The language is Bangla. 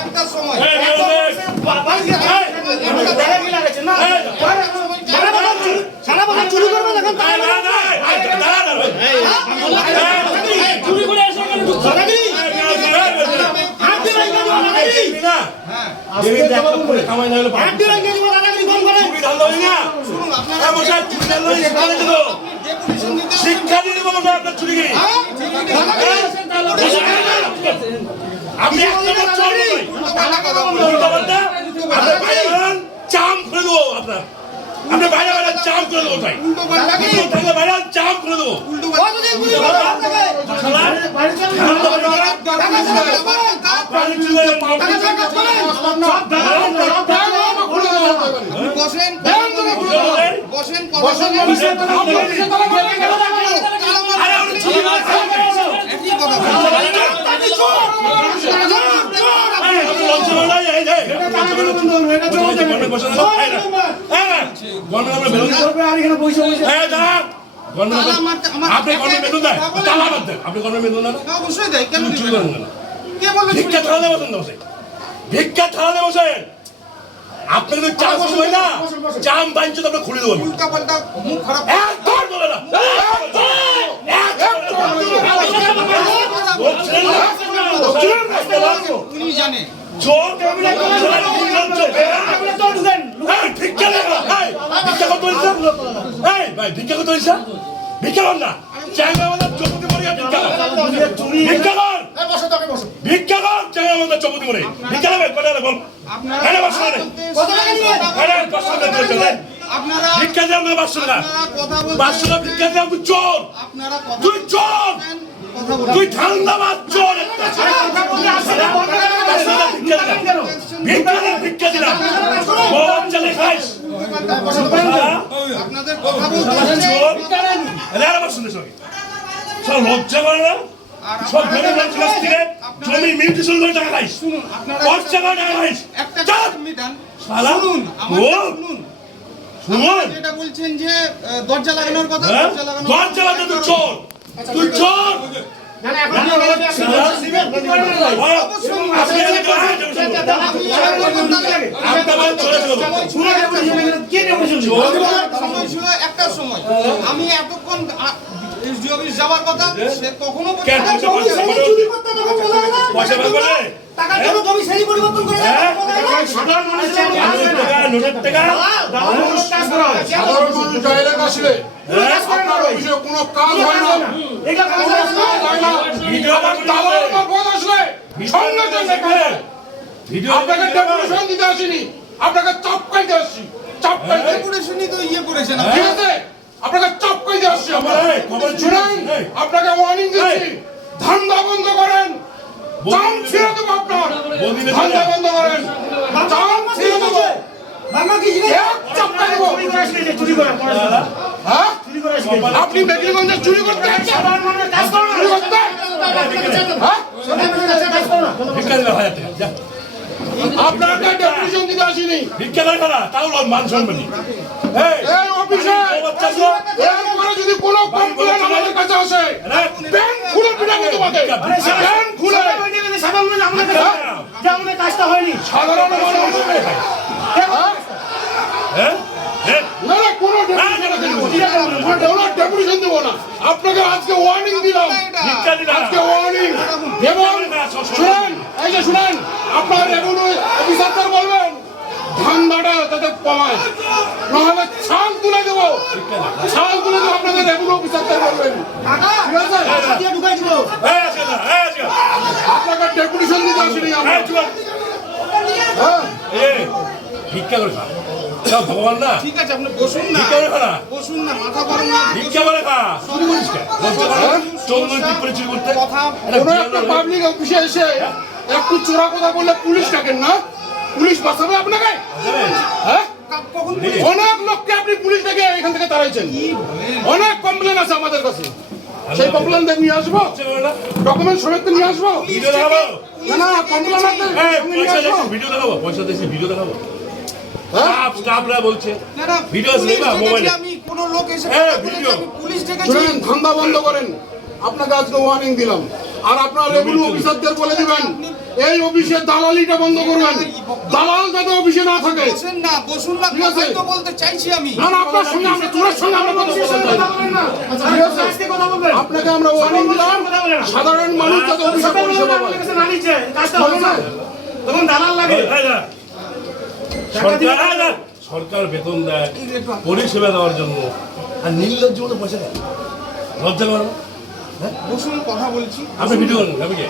একটা সময় সারা বছর চুরি করবে দেখেন চুরি করে এসে শিক্ষা দিয়ে দেবো আপনার চুরি আপনি চাম করে দেবো আপনার আপনি বাইরে বাইরে চাম করে দেবো তাই বাইরে চাম করে দেবো ভিক্ষা থালাতে বসেন আপনি যদি চাম হয় না চাম বাঞ্চিত আপনি খুলে দেবেন জানে ভিক্ষা কর না চাইলে আমাদের চৌপতি মরে ভিক্ষা কর ভিক্ষা কর চাইলে আমাদের চৌপতি মরে ভিক্ষা নেবে কটা বল ভিক্ষা দিয়ে আমরা 500 টাকা 500 টাকা ভিক্ষা দিয়ে তুই চোর তুই চোর তুই ঠান্ডাবাদ চোর ভিক্ষা দিলাম চলে খাইস সব লজ্জা করে না সব জমি মিউটেশন করে টাকা খাইস খরচা করে টাকা খাইস যেটা বলছেন যে দরজা লাগানোর কথা দরজা লাগানো তুই চোর তুই চোর একটা সময় আমি এতক্ষণ যাওয়ার কথা সে কখনো টাকা জন্য জমি সেই পরিবর্তন করে সাধারণ মানুষের টাকা সাধারণ মানুষ জায়গা আসলে আপনার অফিসে কোনো কাজ হয় না এটা কাজ হয় না ভিডিও দালাল বা পদ আসলে সঙ্গে সঙ্গে করেন ভিডিও আপনাকে ডেপুটেশন দিতে আসিনি আপনাকে চাপকাইতে আসছি চাপকাইতে ডেপুটেশনই তো ইয়ে করেছেন ঠিক আছে আপনাকে চাপকাইতে আসছি শুনুন আপনাকে ওয়ার্নিং দিচ্ছি ধান্দা বন্ধ করেন চাম ছেড়ে দেবো আপনার ধান্দা বন্ধ করেন চাম ছেড়ে দেবো আপনি মেঘলিগঞ্জে চুরি করতে আপনাকে ডেপুটেশন দিতে আসিনি ভিক্ষা করে না তাও মান সম্মানী এই অফিসে এরপরে যদি কোনো কমপ্লেন আমাদের কাছে আসে ব্যাংক খুলে পিটাবো তোমাকে ব্যাংক খুলে আমাদের কাজটা হয়নি সাধারণ মানুষ ডেপুটেশন দেবো না আপনাকে আজকে ওয়ার্নিং দিলাম আজকে ওয়ার্নিং এবং শুনেন এই যে শুনেন আপনার রেভিনিউ অফিসারদের বলবেন ধান্দাটা যাতে কমায় নাহলে ছাল তুলে দেবো ছাল তুলে দেবো আপনাদের রেভিনিউ অফিসারদের বলবেন আপনাকে ডেপুটেশন দিতে আসেনি ভিক্ষা করে খা ভগবান না ঠিক আছে আপনি বসুন না বসুন না মাথা গরম না ভিক্ষা করে খা চুরি করিস কেন চৌধুরী ঠিক করে চুরি করতে কোনো একটা পাবলিক অফিসে এসে একটু চোরা কথা বললে পুলিশ ডাকেন না পুলিশ বাঁচাবে আপনাকে হ্যাঁ অনেক লোককে আপনি পুলিশ ডেকে এখান থেকে তাড়াইছেন অনেক কমপ্লেন আছে আমাদের কাছে সেই কমপ্লেন নিয়ে আসবো ডকুমেন্ট সমেত নিয়ে আসবো ভিডিও দেখাবো না কমপ্লেন আছে ভিডিও দেখাবো পয়সা দিয়েছি ভিডিও দেখাবো স্টাফরা বলছে ভিডিও নেবা মোবাইলে আমি কোন লোক এসে ভিডিও পুলিশ ডেকেছি শুনুন ধান্দা বন্ধ করেন আপনাকে আজকে ওয়ার্নিং দিলাম আর আপনার রেভিনিউ অফিসারদের বলে দিবেন এই অফিসে দালালিটা বন্ধ করবেন। দালাল যাতে অফিসে না থাকে। বসুন না, বসুন না, ঠিক আছে? কথাই তো বলতে চাইছি আমি। না না, আপনার সঙ্গে আমরা তোর সঙ্গে আমরা কথা বলতে চাই। আচ্ছা, ঠিক আছে? আজকে কথা বলবেন। আপনাকে আমরা ওয়ার্নিং দিলাম, সাধারণ মানুষ যাতে অফিসে পরিষেবা পায়। কাছে না নিচ্ছে, কাজটা বলো হবে না। না। তখন দালাল লাগে। সরকার বেতন দেয় পরিষেবা দেওয়ার জন্য, আর নির্লজ্জ মতো পয়সা দেয়। লজ্জা করে না? বসুন, কথা বলছি। আপনি ভিডিও করেন, আমি কে?